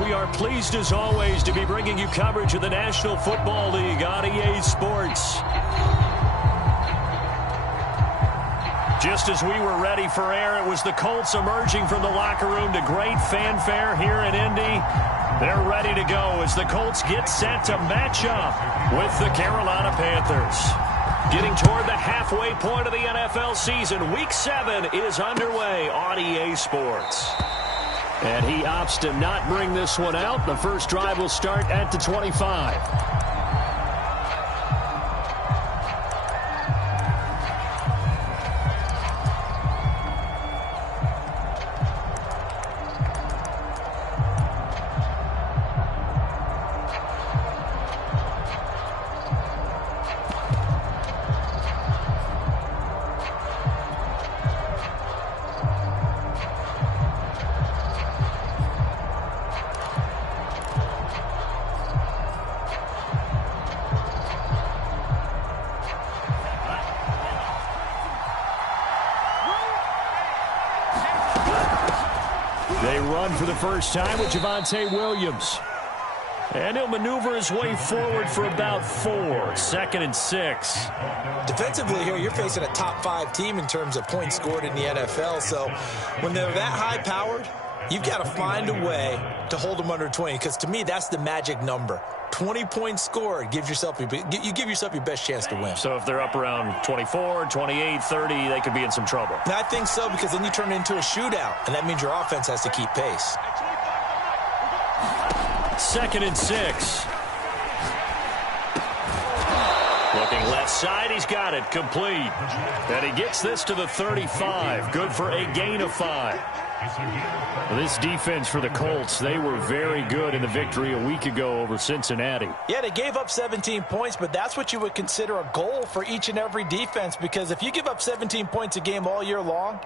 We are pleased as always to be bringing you coverage of the National Football League on EA Sports. Just as we were ready for air, it was the Colts emerging from the locker room to great fanfare here in Indy. They're ready to go as the Colts get set to match up with the Carolina Panthers. Getting toward the halfway point of the NFL season, Week 7 is underway on EA Sports. And he opts to not bring this one out. The first drive will start at the 25. They run for the first time with Javonte Williams. And he'll maneuver his way forward for about 4. 2nd and 6. Defensively here, you're facing a top 5 team in terms of points scored in the NFL. So when they're that high-powered, you've got to find a way to hold them under 20. Because to me, that's the magic number. 20 points scored, you give yourself your best chance to win. So if they're up around 24, 28, 30, they could be in some trouble. And I think so, because then you turn it into a shootout, and that means your offense has to keep pace. 2nd and 6. Looking left side, he's got it, complete. And he gets this to the 35, good for a gain of 5. This defense for the Colts, they were very good in the victory a week ago over Cincinnati. Yeah, they gave up 17 points, but that's what you would consider a goal for each and every defense, because if you give up 17 points a game all year long,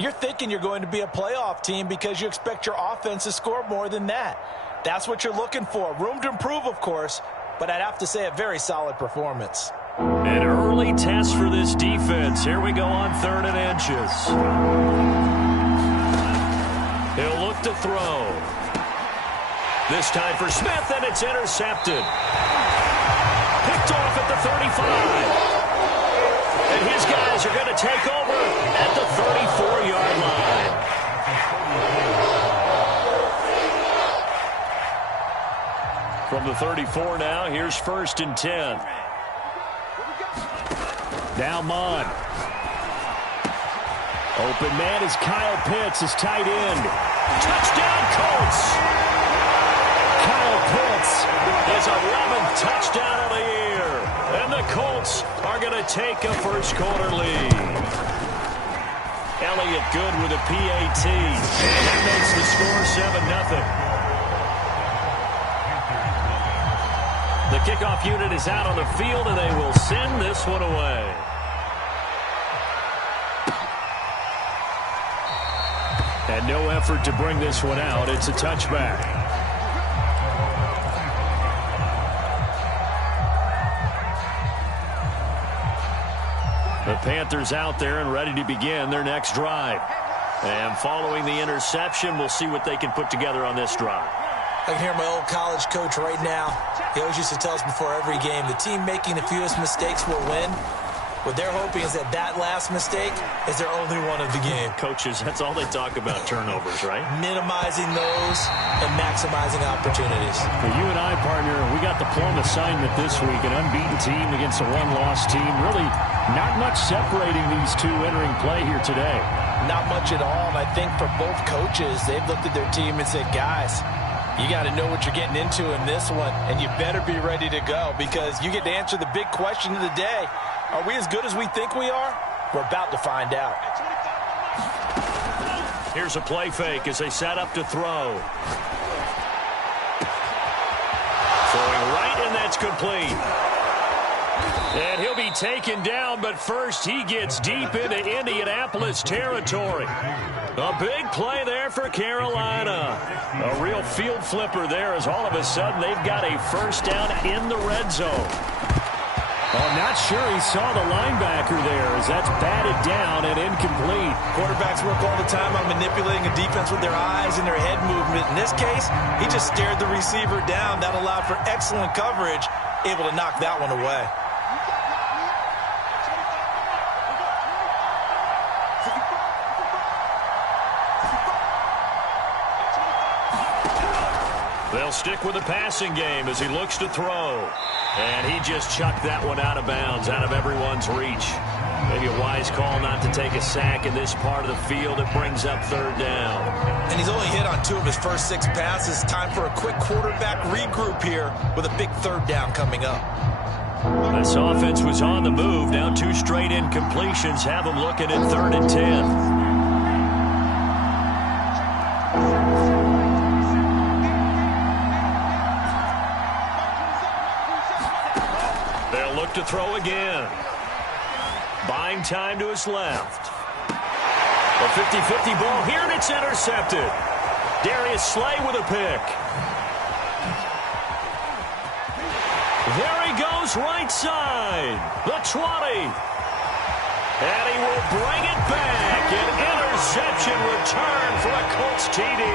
you're thinking you're going to be a playoff team because you expect your offense to score more than that. That's what you're looking for. Room to improve, of course, but I'd have to say a very solid performance. An early test for this defense. Here we go on 3rd and inches. He'll look to throw. This time for Smith, and it's intercepted. Picked off at the 35. And his guys are going to take over at the 34-yard line. From the 34 now, here's 1st and 10. Now Mond. Open man is Kyle Pitts, his tight end. Touchdown, Colts! Kyle Pitts, his 11th touchdown of the year. And the Colts are going to take a first-quarter lead. Elliott good with a PAT. And that makes the score 7-0. The kickoff unit is out on the field, and they will send this one away. And no effort to bring this one out. It's a touchback. The Panthers out there and ready to begin their next drive. And following the interception, we'll see what they can put together on this drive. I can hear my old college coach right now. He always used to tell us before every game, the team making the fewest mistakes will win. What they're hoping is that last mistake is their only one of the game. Coaches, that's all they talk about, turnovers, right? Minimizing those and maximizing opportunities. For you and I, partner, we got the plum assignment this week, an unbeaten team against a one-loss team. Really not much separating these two entering play here today. Not much at all, and I think for both coaches, they've looked at their team and said, guys, you got to know what you're getting into in this one, and you better be ready to go because you get to answer the big question of the day. Are we as good as we think we are? We're about to find out. Here's a play fake as they set up to throw. Throwing right, and that's complete. And he'll be taken down, but first he gets deep into Indianapolis territory. A big play there for Carolina. A real field flipper there as all of a sudden they've got a first down in the red zone. Oh, not sure he saw the linebacker there as that's batted down and incomplete. Quarterbacks work all the time on manipulating a defense with their eyes and their head movement. In this case, he just stared the receiver down. That allowed for excellent coverage, able to knock that one away. They'll stick with the passing game as he looks to throw. And he just chucked that one out of bounds, out of everyone's reach. Maybe a wise call not to take a sack in this part of the field. It brings up third down. And he's only hit on 2 of his first 6 passes. Time for a quick quarterback regroup here with a big third down coming up. This offense was on the move. Now 2 straight incompletions have them looking at 3rd and 10. To throw again. Buying time to his left. A 50-50 ball here, and it's intercepted. Darius Slay with a pick. There he goes, right side. The 20. And he will bring it back. An interception return for a Colts TD.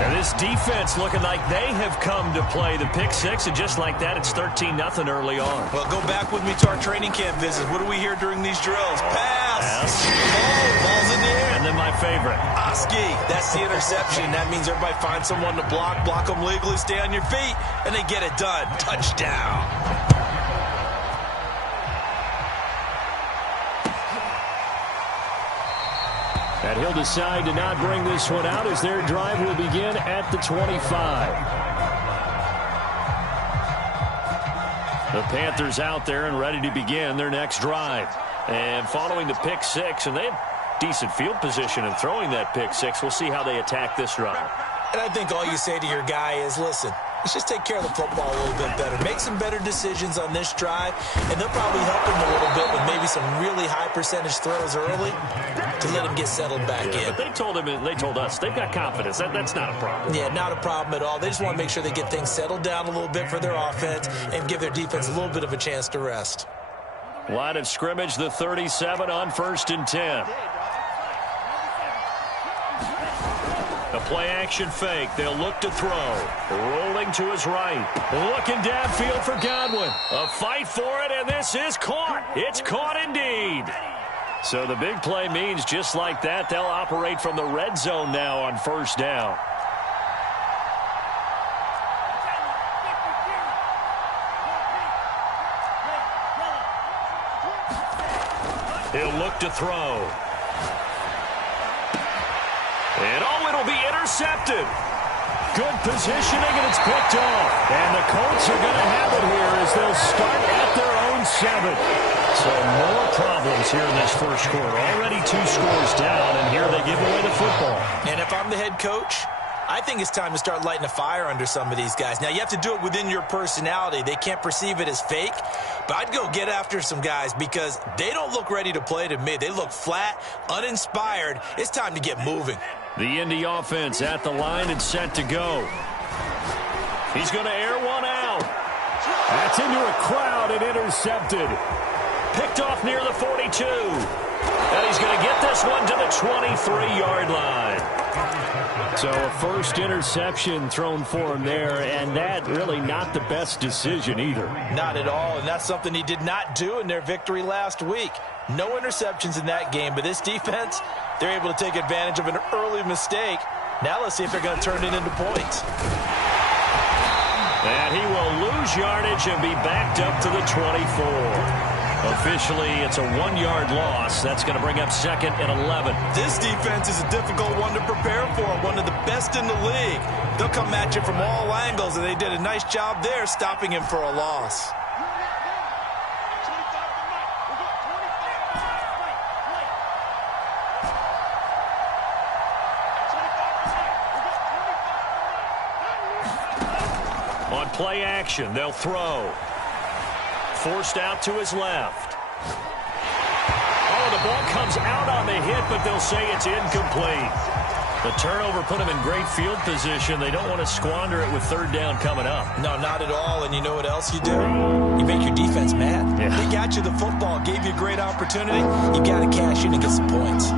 And this defense looking like they have come to play the pick 6, and just like that, it's 13-0 early on. Well, go back with me to our training camp visits. What do we hear during these drills? Pass. Ball's in the air. And then my favorite. Oski. That's the interception. That means everybody finds someone to block them legally, stay on your feet, and they get it done. Touchdown. And he'll decide to not bring this one out as their drive will begin at the 25. The Panthers out there and ready to begin their next drive. And following the pick 6, and they have decent field position in throwing that pick 6. We'll see how they attack this drive. And I think all you say to your guy is, listen, let's just take care of the football a little bit better. Make some better decisions on this drive, and they'll probably help him a little bit with maybe some really high percentage throws early to let him get settled back in. But they told him, they told us, they've got confidence. That's not a problem. Yeah, not a problem at all. They just want to make sure they get things settled down a little bit for their offense and give their defense a little bit of a chance to rest. Line of scrimmage, the 37 on 1st and 10. A play-action fake. They'll look to throw. Rolling to his right. Looking downfield for Godwin. A fight for it, and this is caught. It's caught indeed. So the big play means just like that, they'll operate from the red zone now on 1st down. He'll look to throw. And it'll be intercepted. Good positioning, and it's picked off. And the Colts are going to have it here as they'll start at their own 7. So more problems here in this first quarter. Already 2 scores down, and here they give away the football. And if I'm the head coach, I think it's time to start lighting a fire under some of these guys. Now, you have to do it within your personality. They can't perceive it as fake. But I'd go get after some guys because they don't look ready to play to me. They look flat, uninspired. It's time to get moving. The Indy offense at the line and set to go. He's going to air one out. That's into a crowd and intercepted. Picked off near the 42. And he's going to get this one to the 23-yard line. So a first interception thrown for him there, and that really not the best decision either. Not at all, and that's something he did not do in their victory last week. No interceptions in that game, but this defense, they're able to take advantage of an early mistake. Now let's see if they're going to turn it into points. And he will lose yardage and be backed up to the 24. Officially, it's a 1-yard loss. That's going to bring up 2nd and 11. This defense is a difficult one to prepare for, one of the best in the league. They'll come at you from all angles, and they did a nice job there stopping him for a loss. On play action, they'll throw. Forced out to his left. Oh, the ball comes out on the hit, but they'll say it's incomplete. The turnover put them in great field position. They don't want to squander it with third down coming up. No, not at all. And you know what else you do? You make your defense mad. Yeah. They got you the football, gave you a great opportunity. You got to cash in and get some points.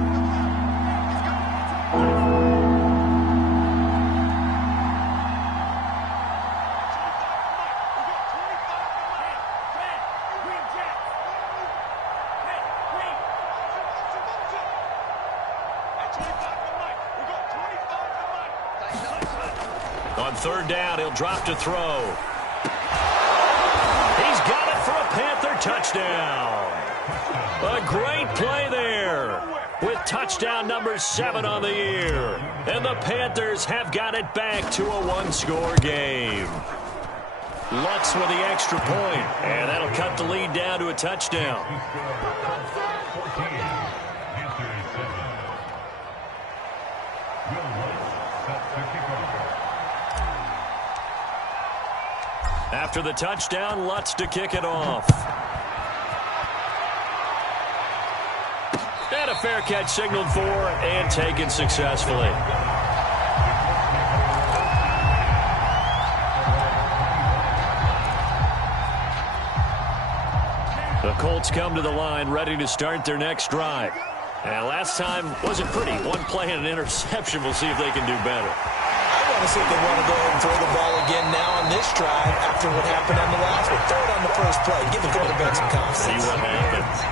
On third down, he'll drop to throw. He's got it for a Panther touchdown. A great play there with touchdown number 7 on the year. And the Panthers have got it back to a one-score game. Lutz with the extra point, and that'll cut the lead down to a touchdown. After the touchdown, Lutz to kick it off. And a fair catch signaled for and taken successfully. The Colts come to the line ready to start their next drive. And last time wasn't pretty. One play and an interception. We'll see if they can do better. I want to see if they want to go ahead and throw the ball again now on this drive after what happened on the last one. Throw it on the first play. Give the quarterback some confidence. See what happens.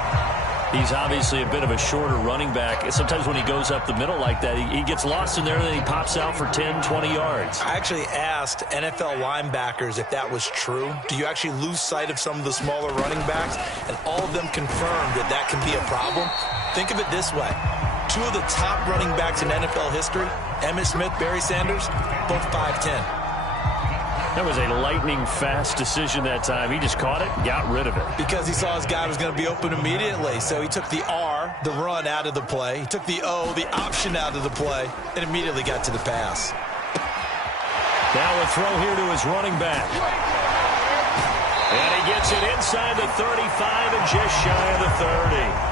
He's obviously a bit of a shorter running back. Sometimes when he goes up the middle like that, he gets lost in there and then he pops out for 10, 20 yards. I actually asked NFL linebackers if that was true. Do you actually lose sight of some of the smaller running backs? And all of them confirmed that that can be a problem. Think of it this way. 2 of the top running backs in NFL history, Emmitt Smith, Barry Sanders, both 5'10". That was a lightning-fast decision that time. He just caught it and got rid of it. Because he saw his guy was going to be open immediately. So he took the R, the run, out of the play. He took the O, the option, out of the play, and immediately got to the pass. Now a throw here to his running back. And he gets it inside the 35 and just shy of the 30.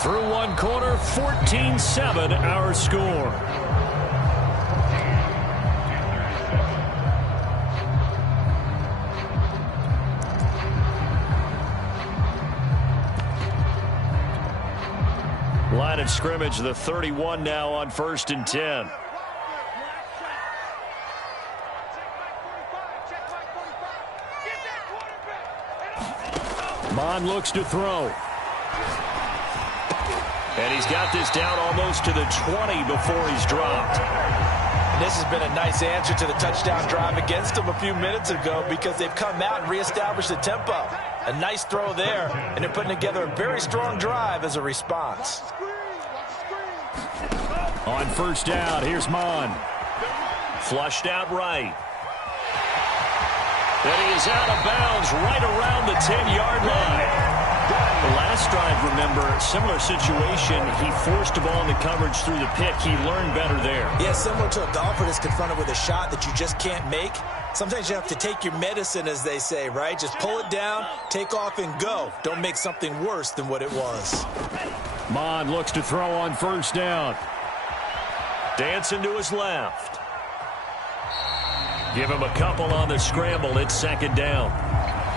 Through one quarter, 14-7 our score. Line of scrimmage, the 31 now on 1st and 10. Mond looks to throw. And he's got this down almost to the 20 before he's dropped. And this has been a nice answer to the touchdown drive against them a few minutes ago because they've come out and reestablished the tempo. A nice throw there, and they're putting together a very strong drive as a response. On first down, here's Mond. Flushed out right. And he is out of bounds right around the 10-yard line. The last drive, remember, similar situation. He forced the ball into coverage through the pick. He learned better there. Yeah, similar to a golfer that's confronted with a shot that you just can't make. Sometimes you have to take your medicine, as they say, right? Just pull it down, take off, and go. Don't make something worse than what it was. Mond looks to throw on first down. Dancing to his left. Give him a couple on the scramble. It's second down.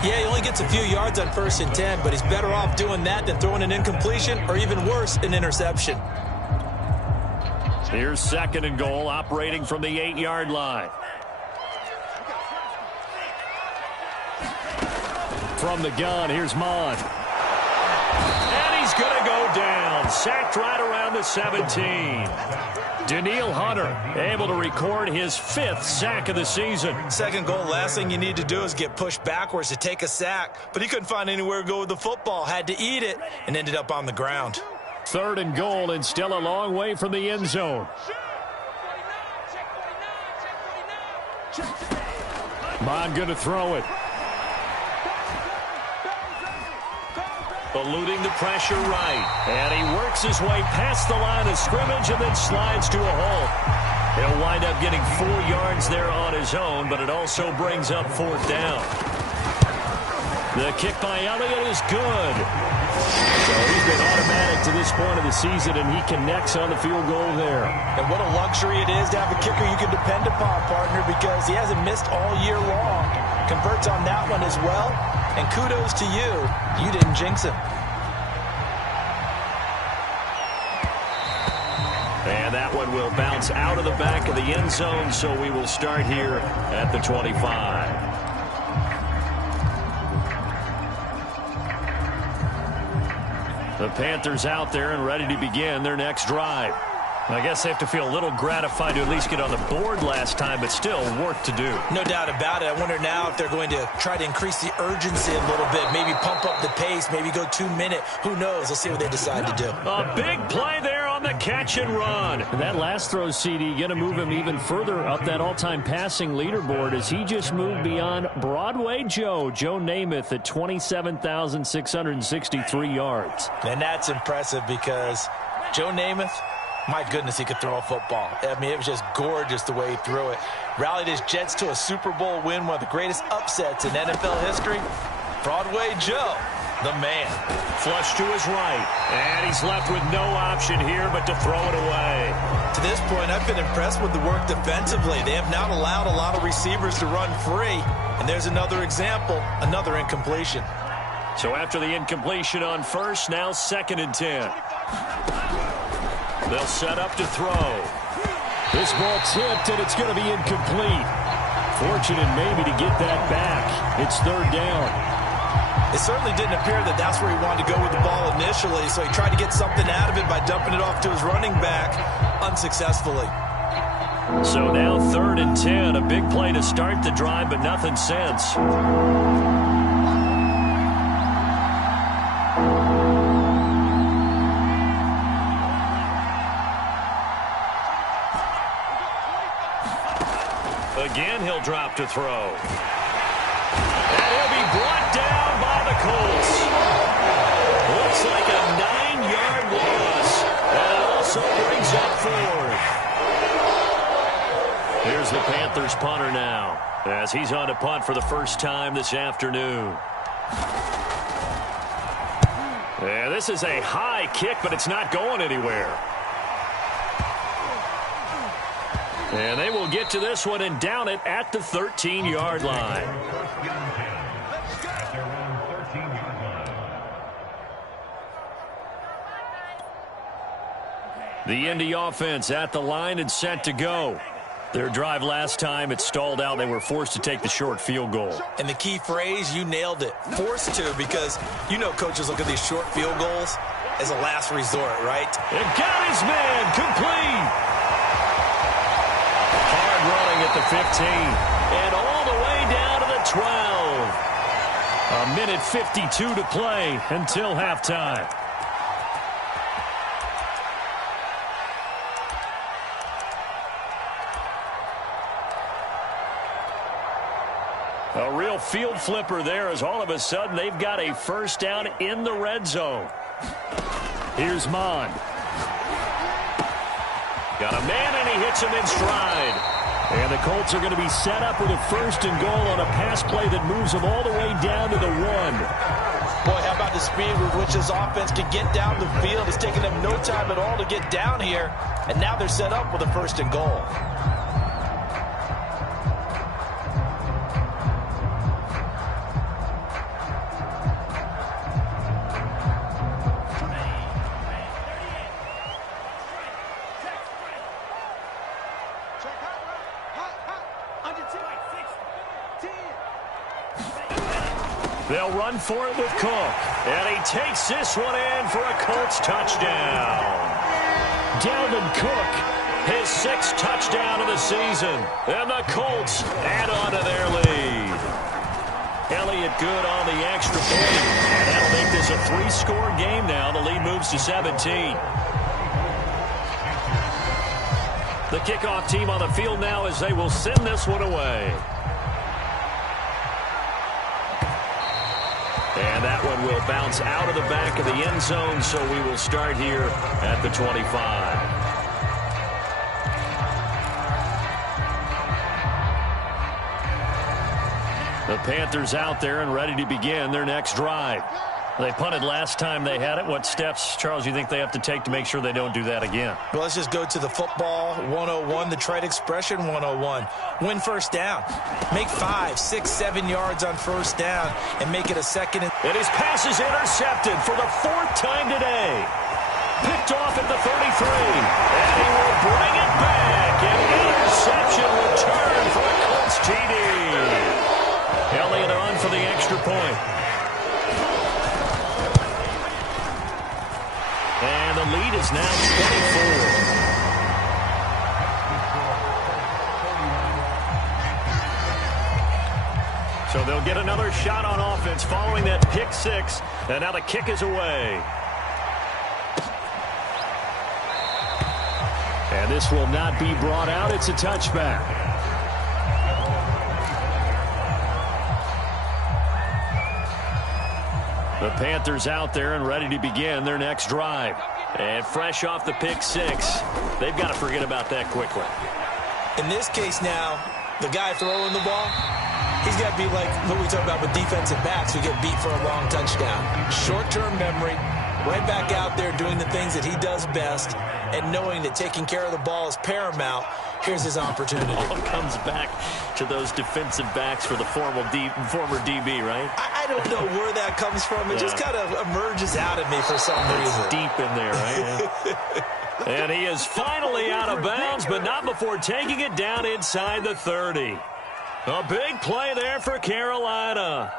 Yeah, he only gets a few yards on 1st and 10, but he's better off doing that than throwing an incompletion or even worse, an interception. Here's 2nd and goal, operating from the 8-yard line. From the gun, here's Mond. And he's going to go down. Sacked right around the 17. Danielle Hunter able to record his 5th sack of the season. Second goal, last thing you need to do is get pushed backwards to take a sack. But he couldn't find anywhere to go with the football. Had to eat it and ended up on the ground. 3rd and goal and still a long way from the end zone. Mond going to throw it. Eluding the pressure right. And he works works his way past the line of scrimmage and then slides to a halt. He'll wind up getting 4 yards there on his own, but it also brings up 4th down. The kick by Elliott is good. So he's been automatic to this point of the season, and he connects on the field goal there. And what a luxury it is to have a kicker you can depend upon, partner, because he hasn't missed all year long. Converts on that one as well, and kudos to you. You didn't jinx him. And that one will bounce out of the back of the end zone, so we will start here at the 25. The Panthers out there and ready to begin their next drive. I guess they have to feel a little gratified to at least get on the board last time, but still work to do. No doubt about it. I wonder now if they're going to try to increase the urgency a little bit, maybe pump up the pace, maybe go 2-minute. Who knows? Let's see what they decide to do. A big play there on the catch and run. And that last throw, CD, going to move him even further up that all-time passing leaderboard as he just moved beyond Broadway Joe Namath at 27,663 yards. And that's impressive because Joe Namath, my goodness, he could throw a football. I mean, it was just gorgeous the way he threw it. Rallied his Jets to a Super Bowl win, one of the greatest upsets in NFL history. Broadway Joe, the man. Flush to his right, and he's left with no option here but to throw it away. To this point, I've been impressed with the work defensively. They have not allowed a lot of receivers to run free. And there's another example, another incompletion. So after the incompletion on first, now 2nd and 10. They'll set up to throw. This ball tipped, and it's going to be incomplete. Fortunate maybe to get that back. It's 3rd down. It certainly didn't appear that that's where he wanted to go with the ball initially, so he tried to get something out of it by dumping it off to his running back unsuccessfully. So now 3rd and 10, a big play to start the drive, but nothing since. Again, he'll drop to throw. And he'll be brought down by the Colts. Looks like a 9-yard loss. And it also brings up 4th. Here's the Panthers punter now, as he's on to punt for the first time this afternoon. And this is a high kick, but it's not going anywhere. And they will get to this one and down it at the 13-yard line. The Indy offense at the line and set to go. Their drive last time, it stalled out. They were forced to take the short field goal. And the key phrase, you nailed it. Forced to, because you know coaches look at these short field goals as a last resort, right? It got his man complete. Hard running at the 15. And all the way down to the 12. A minute 52 to play until halftime. A real field flipper there, as all of a sudden they've got a first down in the red zone. Here's Mond. Got a man, and he hits him in stride. And the Colts are going to be set up with a 1st and goal on a pass play that moves them all the way down to the 1. Boy, how about the speed with which this offense can get down the field? It's taken them no time at all to get down here. And now they're set up with a 1st and goal. They'll run for it with Cook. And he takes this one in for a Colts touchdown. Dalvin Cook, his 6th touchdown of the season. And the Colts add on to their lead. Elliott good on the extra point. And that'll make this a 3-score game now. The lead moves to 17. The kickoff team on the field now as they will send this one away. And And that one will bounce out of the back of the end zone, so we will start here at the 25. The Panthers out there and ready to begin their next drive. They punted last time they had it. What steps, Charles, you think they have to take to make sure they don't do that again? Well, let's just go to the football 101, the trade expression 101. Win first down. Make 5, 6, 7 yards on first down and make it a second. And his pass is intercepted for the 4th time today. Picked off at the 33. And he will bring it back. An interception return for a Colts TD. Elliott on for the extra point. And the lead is now 24. So they'll get another shot on offense following that pick 6. And now the kick is away. And this will not be brought out. It's a touchback. The Panthers out there and ready to begin their next drive. And fresh off the pick 6, they've got to forget about that quickly. In this case now, the guy throwing the ball, he's got to be like what we talk about with defensive backs who get beat for a long touchdown. Short-term memory, right back out there doing the things that he does best, and knowing that taking care of the ball is paramount. Here's his opportunity. All comes back to those defensive backs for the former DB, right? I don't know where that comes from. It just kind of emerges out of me for some reason. It's deep in there, right? And he is finally out of bounds, but not before taking it down inside the 30. A big play there for Carolina.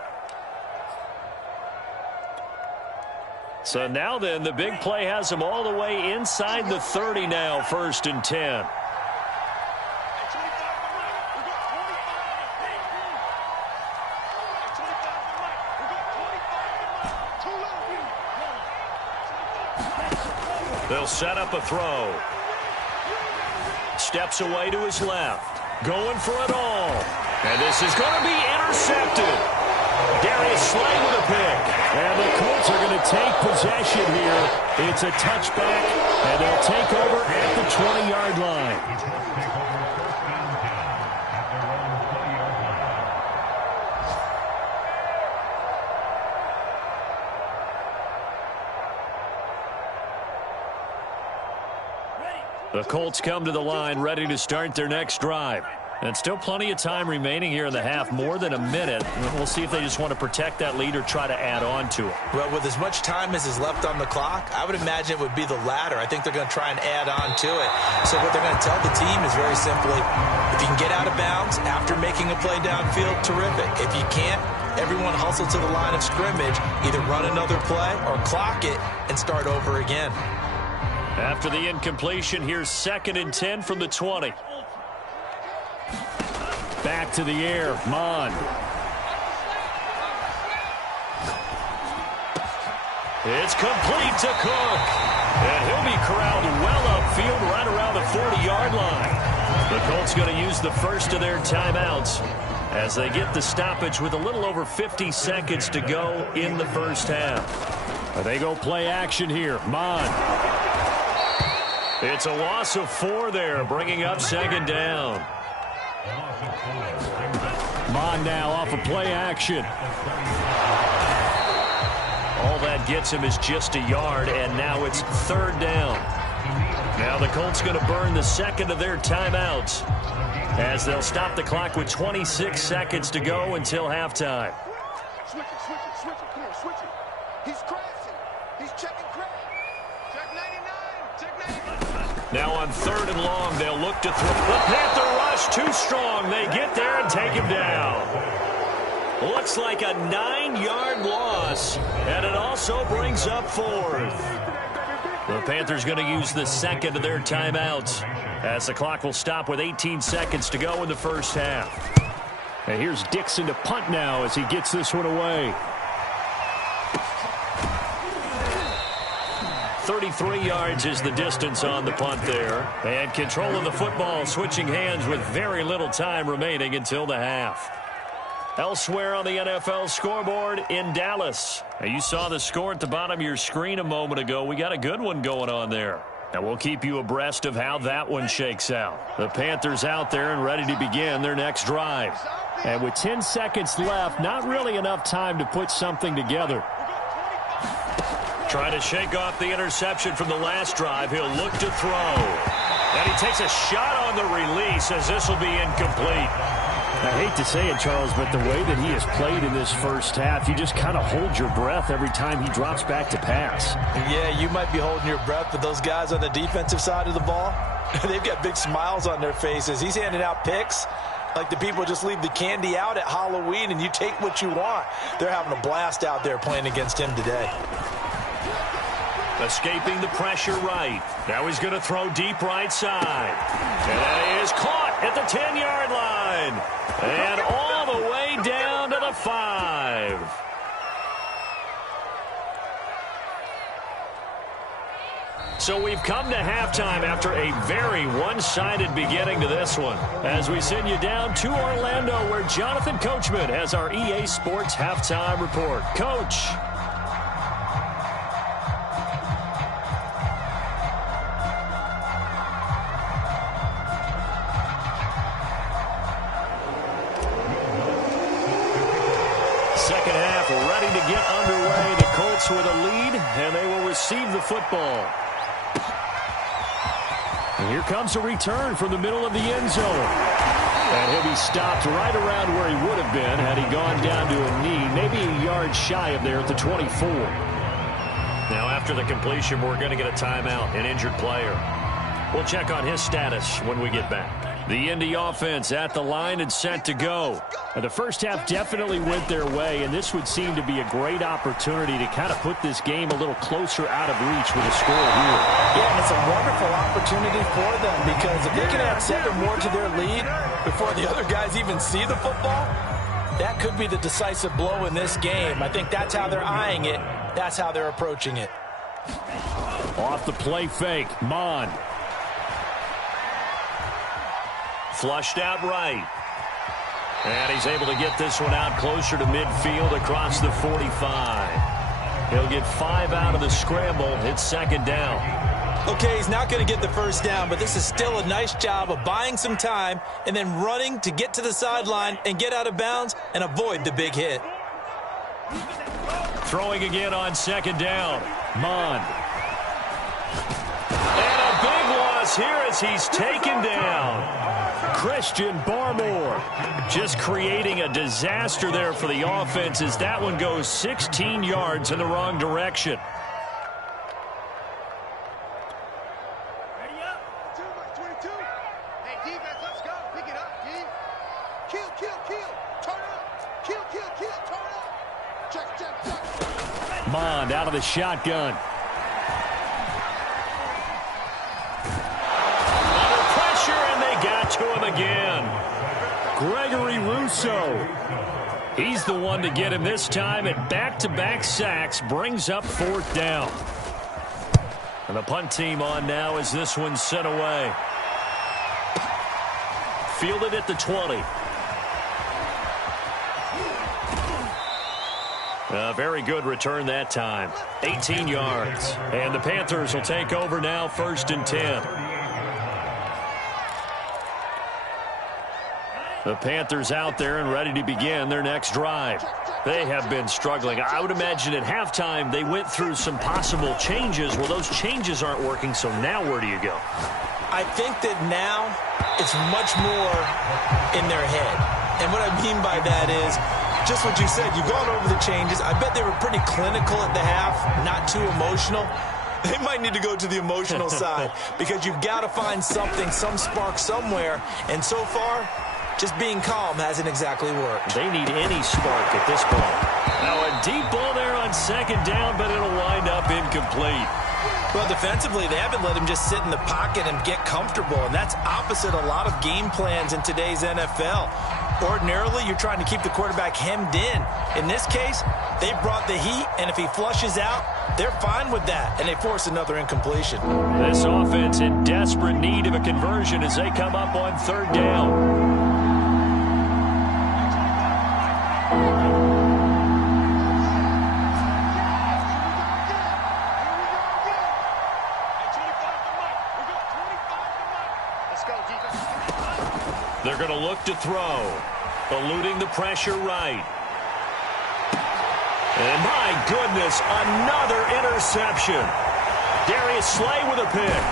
So now then, the big play has him all the way inside the 30 now, 1st and 10. They'll set up a throw. Steps away to his left. Going for it all. And this is going to be intercepted. Darius Slay with a pick. And the Colts are going to take possession here. It's a touchback, and they'll take over at the 20-yard line. The Colts come to the line ready to start their next drive. And still plenty of time remaining here in the half, more than a minute. We'll see if they just want to protect that lead or try to add on to it. Well, with as much time as is left on the clock, I would imagine it would be the latter. I think they're going to try and add on to it. So what they're going to tell the team is very simply, if you can get out of bounds after making a play downfield, terrific. If you can't, everyone hustle to the line of scrimmage, either run another play or clock it and start over again. After the incompletion, here's 2nd and 10 from the 20. Back to the air, Mond. It's complete to Cook. And he'll be corralled well upfield right around the 40-yard line. The Colts going to use the first of their timeouts as they get the stoppage with a little over 50 seconds to go in the first half. They go play action here, Mond. It's a loss of 4 there, bringing up 2nd down. Mond now off of play action. All that gets him is just a yard, and now it's 3rd down. Now the Colts going to burn the second of their timeouts as they'll stop the clock with 26 seconds to go until halftime. Switch it, come on, switch it. He's crashing. He's checking crash. Check 99, check 99. Now on 3rd and long, they'll look to throw. The Panther rush too strong. They get there and take him down. Looks like a 9-yard loss, and it also brings up 4th. The Panthers going to use the second of their timeouts as the clock will stop with 18 seconds to go in the first half. And here's Dixon to punt now as he gets this one away. 33 yards is the distance on the punt there. And control of the football switching hands with very little time remaining until the half. Elsewhere on the NFL scoreboard in Dallas. Now, you saw the score at the bottom of your screen a moment ago. We got a good one going on there. And we'll keep you abreast of how that one shakes out. The Panthers out there and ready to begin their next drive. And with 10 seconds left, not really enough time to put something together. Trying to shake off the interception from the last drive. He'll look to throw. And he takes a shot on the release as this will be incomplete. I hate to say it, Charles, but the way that he has played in this first half, you just kind of hold your breath every time he drops back to pass. Yeah, you might be holding your breath, but those guys on the defensive side of the ball, they've got big smiles on their faces. He's handing out picks like the people just leave the candy out at Halloween and you take what you want. They're having a blast out there playing against him today. Escaping the pressure right. Now he's going to throw deep right side. And that is caught at the 10-yard line. And all the way down to the 5. So we've come to halftime after a very one-sided beginning to this one. As we send you down to Orlando, where Jonathan Coachman has our EA Sports Halftime Report. Coach. Second half ready to get underway. The Colts with a lead, and they will receive the football. And here comes a return from the middle of the end zone. And he'll be stopped right around where he would have been had he gone down to a knee, maybe a yard shy of there at the 24. Now after the completion, we're going to get a timeout, an injured player. We'll check on his status when we get back. The Indy offense at the line and set to go. Now, the first half definitely went their way, and this would seem to be a great opportunity to kind of put this game a little closer out of reach with a score here. Yeah, and it's a wonderful opportunity for them because if they can add 7 more to their lead before the other guys even see the football, that could be the decisive blow in this game. I think that's how they're eyeing it. That's how they're approaching it. Off the play fake, Mond. Flushed out right. And he's able to get this one out closer to midfield across the 45. He'll get 5 out of the scramble. It's second down. Okay, he's not going to get the first down, but this is still a nice job of buying some time and then running to get to the sideline and get out of bounds and avoid the big hit. Throwing again on second down. Mond. And a big loss here as he's taken down. Christian Barmore just creating a disaster there for the offense as that one goes 16 yards in the wrong direction. Ready up. 22. Hey, defense, let's go. Pick it up, D. Kill. Turn up. Kill. Turn up. Check. Mond out of the shotgun. To him again. Gregory Rousseau. He's the one to get him this time at back-to-back sacks. Brings up 4th down. And the punt team on now as this one's sent away. Fielded at the 20. A very good return that time. 18 yards. And the Panthers will take over now, 1st and 10. The Panthers out there and ready to begin their next drive. They have been struggling. I would imagine at halftime they went through some possible changes. Well, those changes aren't working, so now where do you go? I think that now it's much more in their head. And what I mean by that is just what you said. You've gone over the changes. I bet they were pretty clinical at the half, not too emotional. They might need to go to the emotional side because you've got to find something, some spark somewhere. And so far, just being calm hasn't exactly worked. They need any spark at this point. Now a deep ball there on second down, but it'll wind up incomplete. Well, defensively, they haven't let him just sit in the pocket and get comfortable, and that's opposite a lot of game plans in today's NFL. Ordinarily, you're trying to keep the quarterback hemmed in. In this case, they brought the heat, and if he flushes out, they're fine with that, and they force another incompletion. This offense in desperate need of a conversion as they come up on 3rd down. They're going to look to throw. Eluding the pressure right. And my goodness, another interception. Darius Slay with a pick.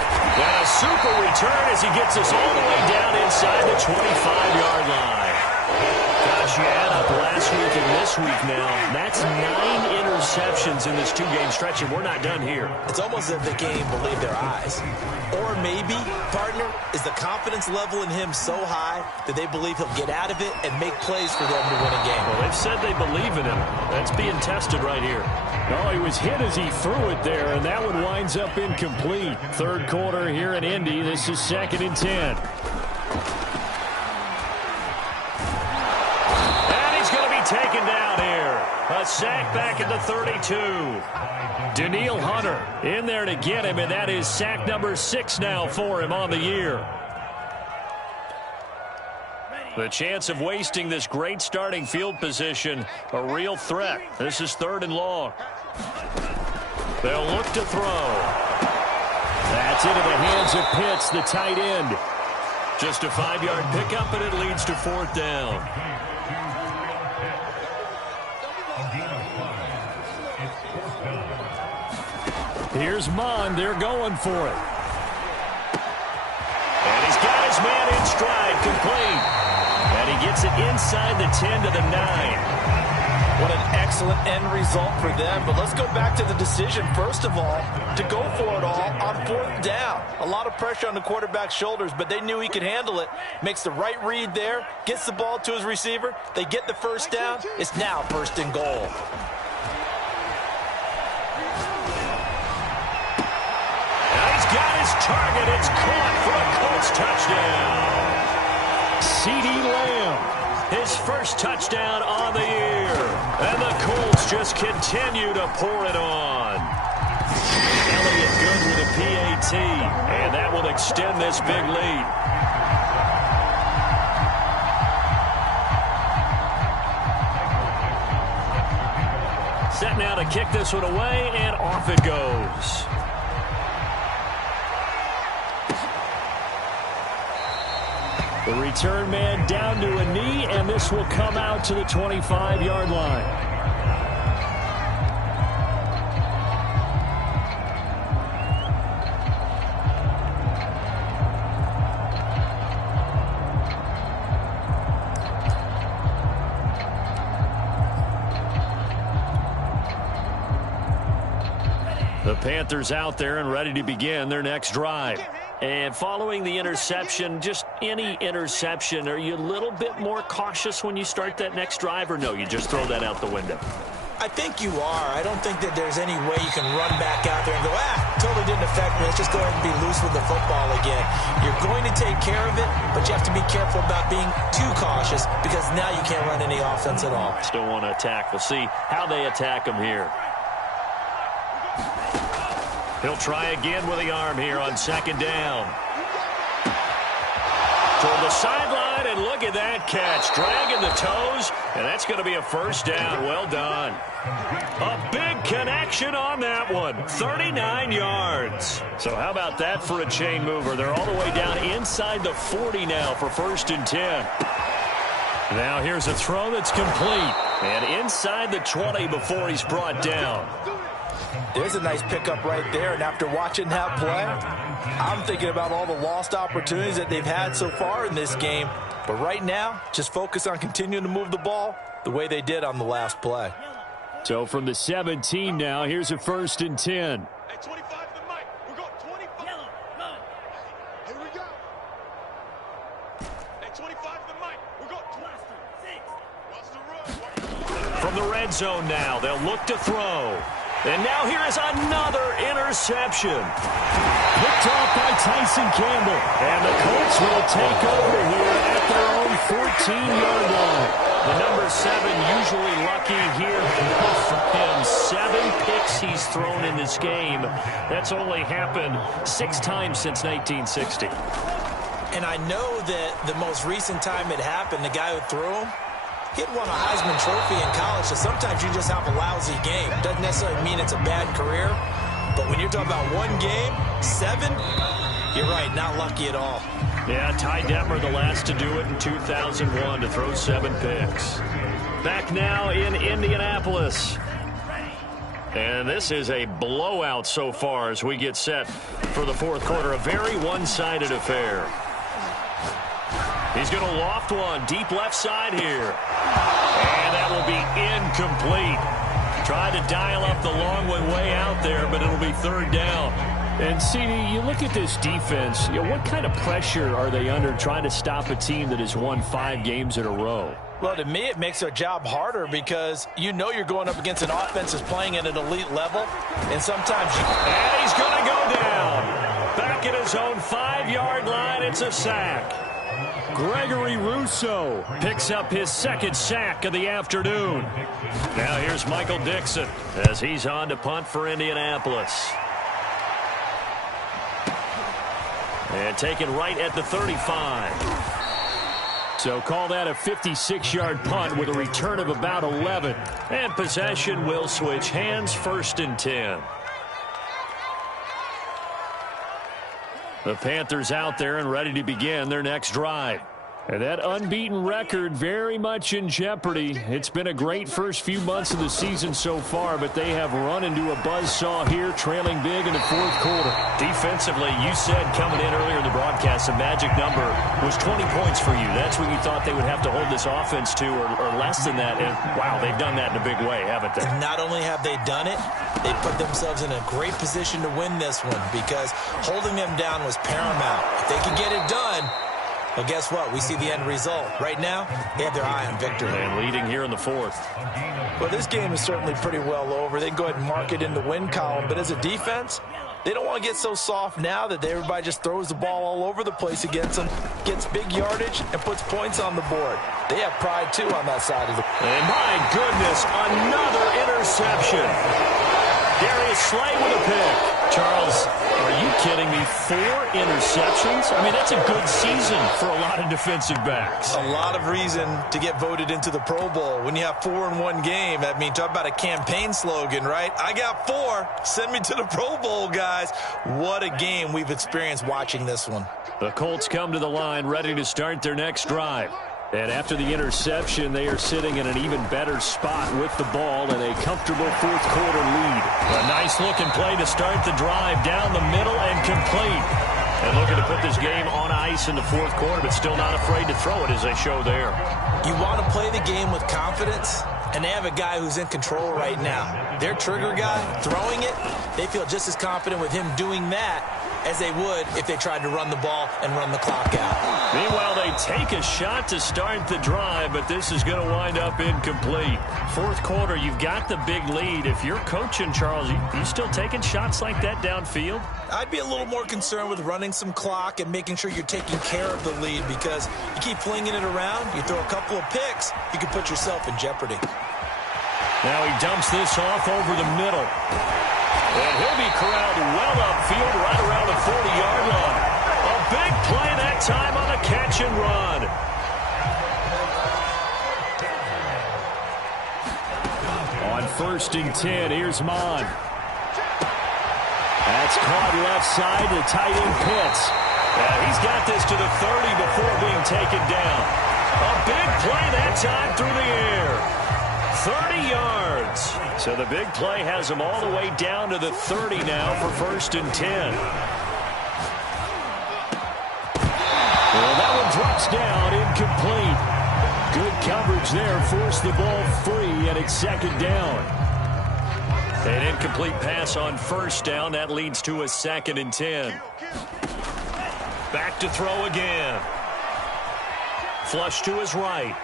And a super return as he gets us all the way down inside the 25-yard line. Gosh, you add up last week and this week now. That's 9 interceptions in this two-game stretch, and we're not done here. It's almost as if they can't even believe their eyes. Or maybe, partner, is the confidence level in him so high that they believe he'll get out of it and make plays for them to win a game. Well, they've said they believe in him. That's being tested right here. No, he was hit as he threw it there, and that one winds up incomplete. Third quarter here in Indy. This is 2nd and 10. Taken down here. A sack back at the 32. Danielle Hunter in there to get him, and that is sack number 6 now for him on the year. The chance of wasting this great starting field position, a real threat. This is 3rd and long. They'll look to throw. That's into the hands of Pitts, the tight end. Just a 5-yard pickup, and it leads to 4th down. Here's Mond. They're going for it. And he's got his man in stride, complete. And he gets it inside the 10 to the 9. What an excellent end result for them. But let's go back to the decision, first of all, to go for it all on 4th down. A lot of pressure on the quarterback's shoulders, but they knew he could handle it. Makes the right read there, gets the ball to his receiver. They get the first down. It's now 1st and goal. Got his target. It's caught for a Colts touchdown. CeeDee Lamb, his first touchdown on the year. And the Colts just continue to pour it on. Elliott good with a PAT. And that will extend this big lead. Set now to kick this one away, and off it goes. The return man down to a knee, and this will come out to the 25-yard line. The Panthers out there and ready to begin their next drive. And following the interception, just any interception, are you a little bit more cautious when you start that next drive, or no, you just throw that out the window? I think you are. I don't think that there's any way you can run back out there and go, totally didn't affect me. Let's just go ahead and be loose with the football again. You're going to take care of it, but you have to be careful about being too cautious because now you can't run any offense at all. Still want to attack. We'll see how they attack him here. He'll try again with the arm here on 2nd down. Toward the sideline, and look at that catch. Dragging the toes, and that's going to be a 1st down. Well done. A big connection on that one. 39 yards. So how about that for a chain mover? They're all the way down inside the 40 now for 1st and 10. Now here's a throw that's complete. And inside the 20 before he's brought down. There's a nice pickup right there, and after watching that play, I'm thinking about all the lost opportunities that they've had so far in this game. But right now, just focus on continuing to move the ball the way they did on the last play. So from the 17 now, here's a 1st and 10. Hey, 25 to the mic. We got 25. Yellow, run. Here we go. Hey, 25 to the mic. We got 26. What's the run? From the red zone now, they'll look to throw. And now here is another interception. Picked off by Tyson Campbell. And the Colts will take over here at their own 14-yard line. The number 7 usually lucky here for him. 7 picks he's thrown in this game. That's only happened 6 times since 1960. And I know that the most recent time it happened, the guy who threw him, he had won a Heisman Trophy in college, so sometimes you just have a lousy game. Doesn't necessarily mean it's a bad career, but when you're talking about one game, 7, you're right, not lucky at all. Yeah, Ty Detmer, the last to do it in 2001, to throw 7 picks. Back now in Indianapolis. And this is a blowout so far as we get set for the fourth quarter. A very one-sided affair. He's going to loft one deep left side here. And that will be incomplete. Tried to dial up the long one way out there, but it'll be third down. And, CD, you look at this defense, what kind of pressure are they under trying to stop a team that has won 5 games in a row? Well, to me, it makes their job harder because you know you're going up against an offense that's playing at an elite level, and sometimes And he's going to go down. Back at his own 5-yard line, it's a sack. Gregory Rousseau picks up his second sack of the afternoon. Now here's Michael Dixon as he's on to punt for Indianapolis. And taken right at the 35. So call that a 56-yard punt with a return of about 11. And possession will switch hands, 1st and 10. The Panthers out there and ready to begin their next drive. And that unbeaten record very much in jeopardy. It's been a great first few months of the season so far, but they have run into a buzzsaw here, trailing big in the fourth quarter. Defensively, you said coming in earlier in the broadcast, the magic number was 20 points for you. That's what you thought they would have to hold this offense to, or less than that. And, wow, they've done that in a big way, haven't they? not only have they done it, they put themselves in a great position to win this one because holding them down was paramount. If they could get it done, well, guess what? We see the end result. Right now, they have their eye on victory. And leading here in the fourth. Well, this game is certainly pretty well over. They can go ahead and mark it in the win column. But as a defense, they don't want to get so soft now that everybody just throws the ball all over the place against them, gets big yardage, and puts points on the board. They have pride, too, on that side of the ball. And my goodness, another interception. Darius Slay with a pick. Charles, are you kidding me? 4 interceptions? I mean, that's a good season for a lot of defensive backs. A lot of reason to get voted into the Pro Bowl. When you have 4 in one game, I mean, talk about a campaign slogan, right? I got 4. Send me to the Pro Bowl, guys. What a game we've experienced watching this one. The Colts come to the line ready to start their next drive. And after the interception, they are sitting in an even better spot with the ball and a comfortable fourth quarter lead. A nice-looking play to start the drive down the middle and complete. And looking to put this game on ice in the fourth quarter, but still not afraid to throw it as they show there. You want to play the game with confidence, and they have a guy who's in control right now. Their trigger guy, throwing it, they feel just as confident with him doing that as they would if they tried to run the ball and run the clock out. Meanwhile, they take a shot to start the drive, but this is going to wind up incomplete. Fourth quarter, you've got the big lead. If you're coaching, Charles, you still taking shots like that downfield? I'd be a little more concerned with running some clock and making sure you're taking care of the lead because you keep flinging it around, you throw a couple of picks, you can put yourself in jeopardy. Now he dumps this off over the middle. And he'll be corralled well upfield right around the 40-yard line. A big play that time on a catch and run. On 1st and 10, here's Mon. That's caught left side to tight end Pitts. He's got this to the 30 before being taken down. A big play that time through the air. 30 yards. So the big play has him all the way down to the 30 now for 1st and 10. Well, that one drops down, incomplete. Good coverage there, forced the ball free, and it's 2nd down. An incomplete pass on 1st down. That leads to a 2nd and 10. Back to throw again. Flush to his right.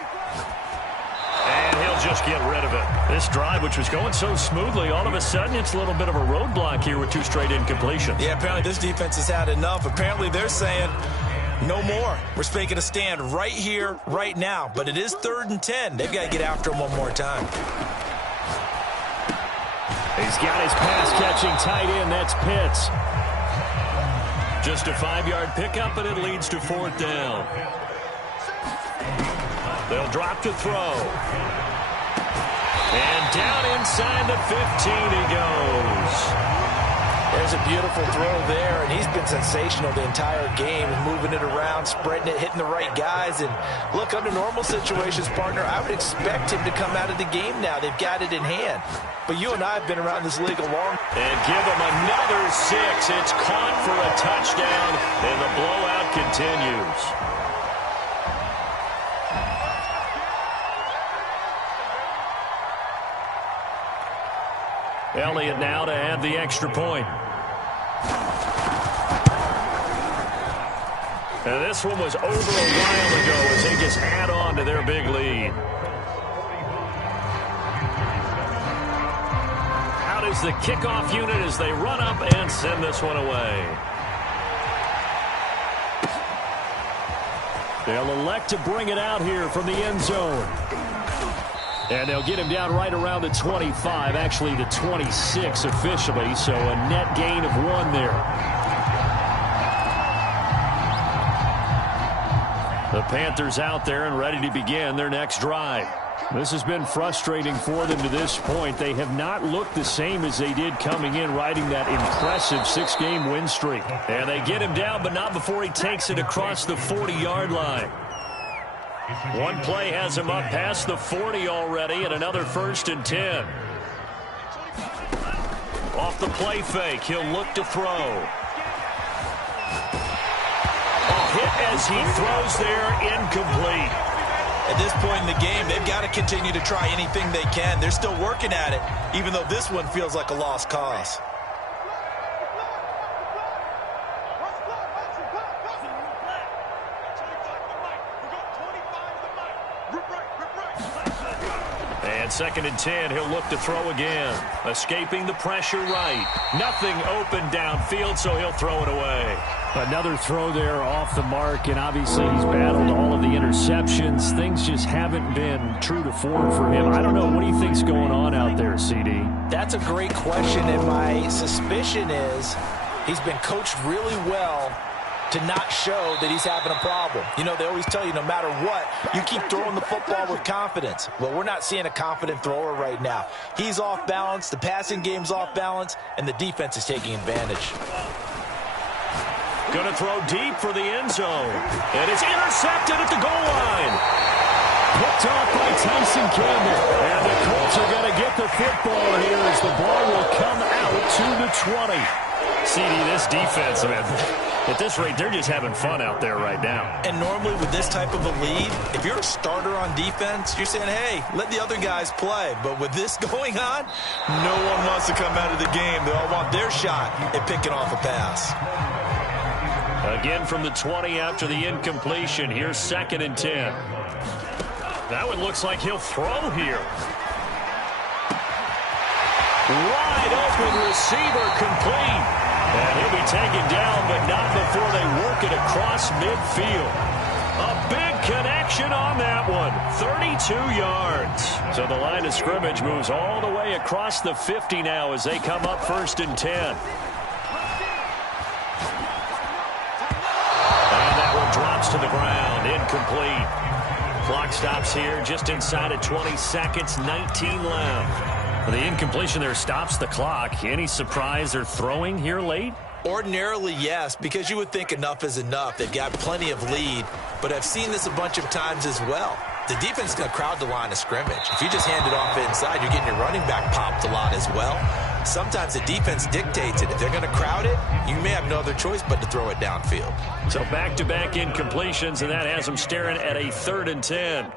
And he'll just get rid of it. This drive, which was going so smoothly, all of a sudden it's a little bit of a roadblock here with 2 straight incompletions. Yeah, apparently this defense has had enough. Apparently they're saying, no more. We're making a stand right here, right now. But it is 3rd and 10. They've got to get after him one more time. He's got his pass-catching tight end. That's Pitts. Just a 5-yard pickup, and it leads to 4th down. They'll drop to throw. And down inside the 15 he goes. There's a beautiful throw there, and he's been sensational the entire game, moving it around, spreading it, hitting the right guys. And look, under normal situations, partner, I would expect him to come out of the game now. They've got it in hand. But you and I have been around this league a long time. And give him another 6. It's caught for a touchdown, and the blowout continues. Elliott now to add the extra point. And this one was over a while ago as they just add on to their big lead. Out is the kickoff unit as they run up and send this one away. They'll elect to bring it out here from the end zone. And they'll get him down right around the 25, actually the 26 officially, so a net gain of 1 there. The Panthers out there and ready to begin their next drive. This has been frustrating for them to this point. They have not looked the same as they did coming in, riding that impressive 6-game win streak. And they get him down, but not before he takes it across the 40-yard line. One play has him up past the 40 already, and another 1st and 10. Off the play fake, he'll look to throw. A hit as he throws there, incomplete. At this point in the game, they've got to continue to try anything they can. They're still working at it, even though this one feels like a lost cause. And 2nd and 10, he'll look to throw again. Escaping the pressure right. Nothing open downfield, so he'll throw it away. Another throw there off the mark, and obviously he's battled all of the interceptions. Things just haven't been true to form for him. I don't know. What do you think's going on out there, CD? That's a great question, and my suspicion is he's been coached really well to not show that he's having a problem. You know, they always tell you no matter what, you keep throwing the football with confidence. Well, we're not seeing a confident thrower right now. He's off balance, the passing game's off balance, and the defense is taking advantage. Going to throw deep for the end zone. And it's intercepted at the goal line. Picked off by Tyson Campbell. And the Colts are going to get the football here as the ball will come out to the 20. CD, this defense, man, at this rate, they're just having fun out there right now. And normally with this type of a lead, if you're a starter on defense, you're saying, hey, let the other guys play. But with this going on, no one wants to come out of the game. They all want their shot at picking off a pass. Again from the 20 after the incompletion. Here's 2nd and 10. That one looks like he'll throw here. Wide open receiver complete. And he'll be taken down, but not before they work it across midfield. A big connection on that one. 32 yards. So the line of scrimmage moves all the way across the 50 now as they come up 1st and 10. And that one drops to the ground. Incomplete. Clock stops here just inside of 20 seconds. 19 left. The incompletion there stops the clock. Any surprise they're throwing here late? Ordinarily, yes, because you would think enough is enough. They've got plenty of lead, but I've seen this a bunch of times as well. The defense is going to crowd the line of scrimmage. If you just hand it off inside, you're getting your running back popped a lot as well. Sometimes the defense dictates it. If they're going to crowd it, you may have no other choice but to throw it downfield. So back-to-back incompletions, and that has them staring at a 3rd and 10.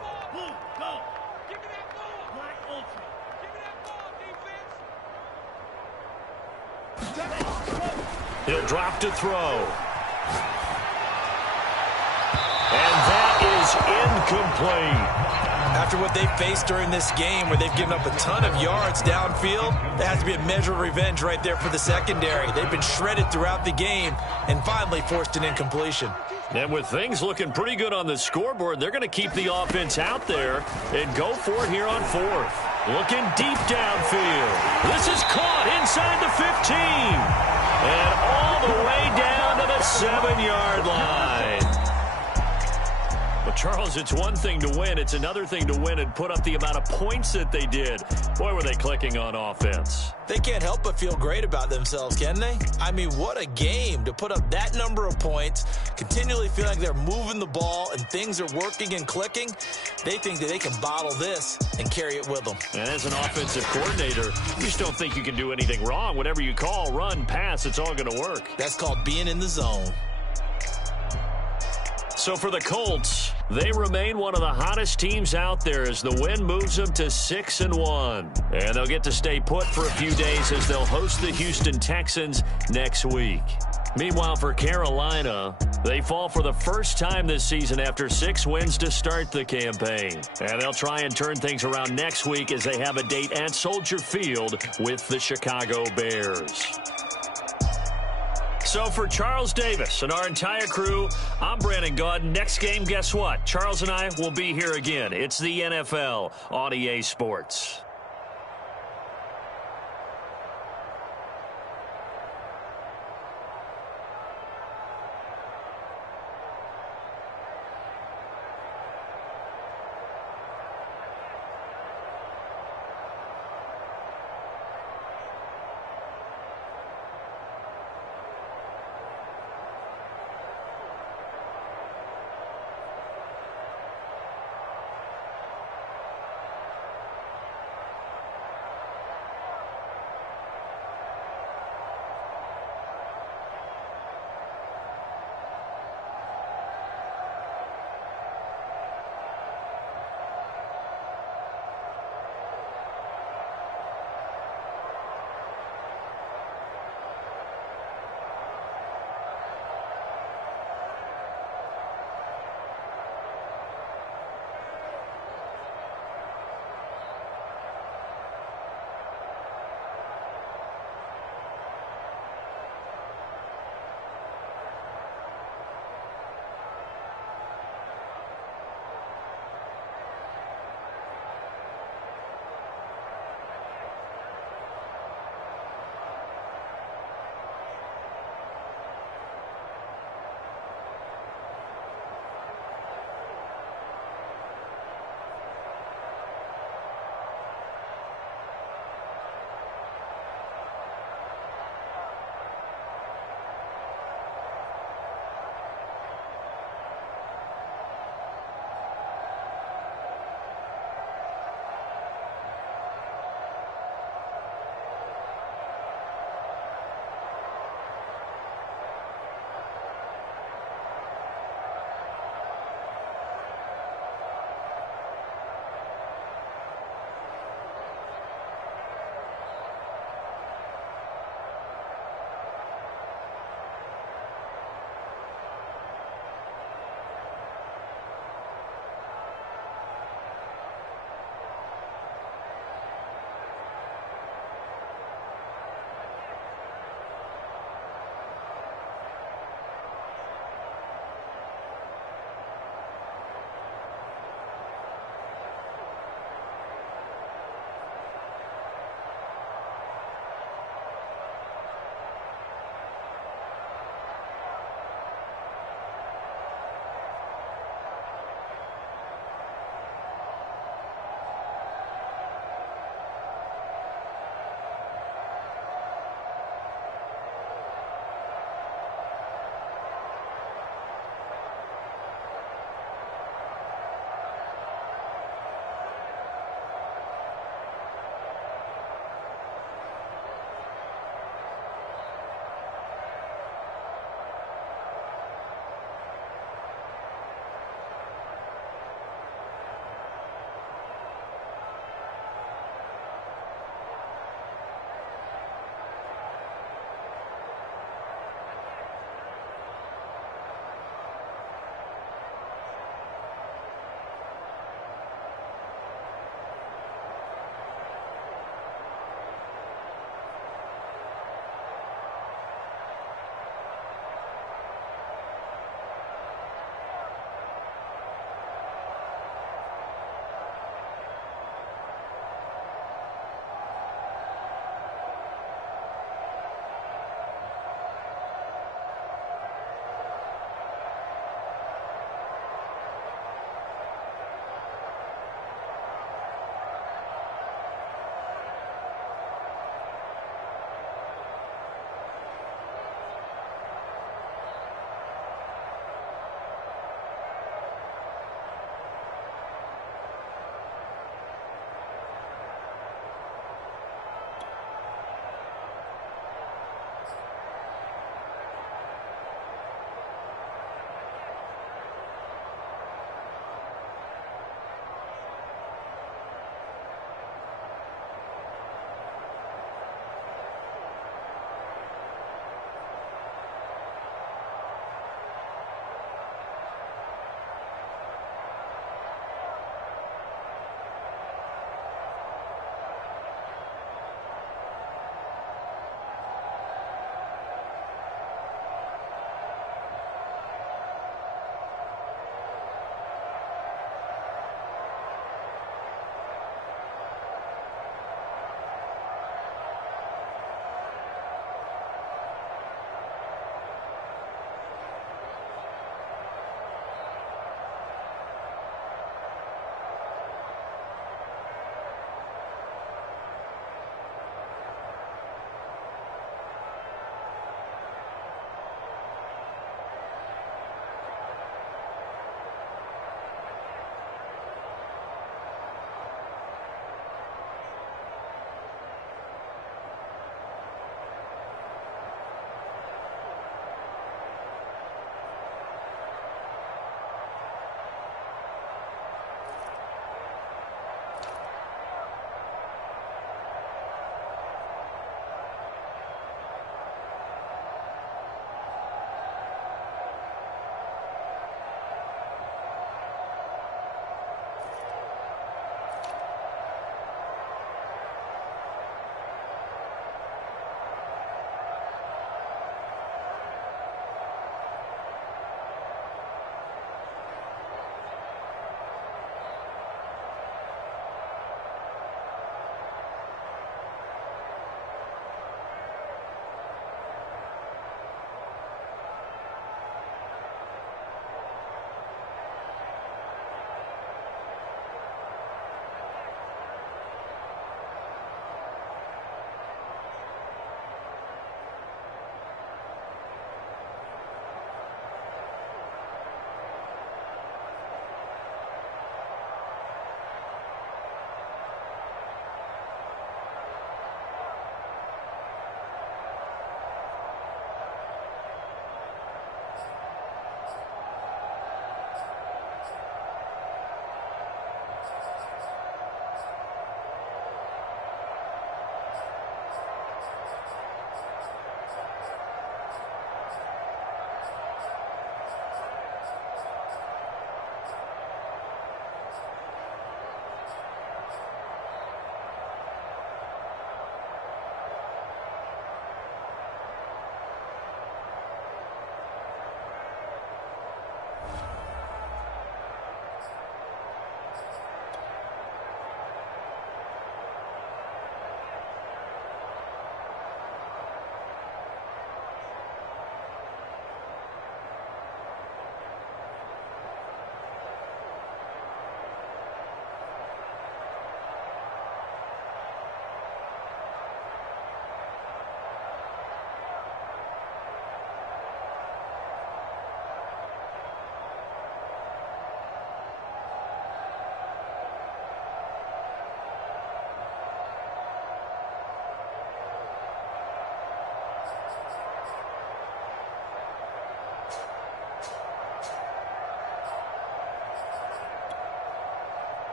He'll drop to throw. And that is incomplete. After what they've faced during this game where they've given up a ton of yards downfield, there has to be a measure of revenge right there for the secondary. They've been shredded throughout the game and finally forced an incompletion. And with things looking pretty good on the scoreboard, they're going to keep the offense out there and go for it here on 4th. Looking deep downfield. This is caught inside the 15. And all the way down to the 7-yard line. The Charles, it's one thing to win. It's another thing to win and put up the amount of points that they did. Boy, were they clicking on offense. They can't help but feel great about themselves, can they? I mean, what a game to put up that number of points, continually feel like they're moving the ball and things are working and clicking. They think that they can bottle this and carry it with them. And as an offensive coordinator, you just don't think you can do anything wrong. Whatever you call, run, pass, it's all going to work. That's called being in the zone. So for the Colts, they remain one of the hottest teams out there as the win moves them to 6-1. And they'll get to stay put for a few days as they'll host the Houston Texans next week. Meanwhile, for Carolina, they fall for the first time this season after 6 wins to start the campaign. And they'll try and turn things around next week as they have a date at Soldier Field with the Chicago Bears. So for Charles Davis and our entire crew, I'm Brandon Gaudin. Next game, guess what? Charles and I will be here again. It's the NFL on EA Sports.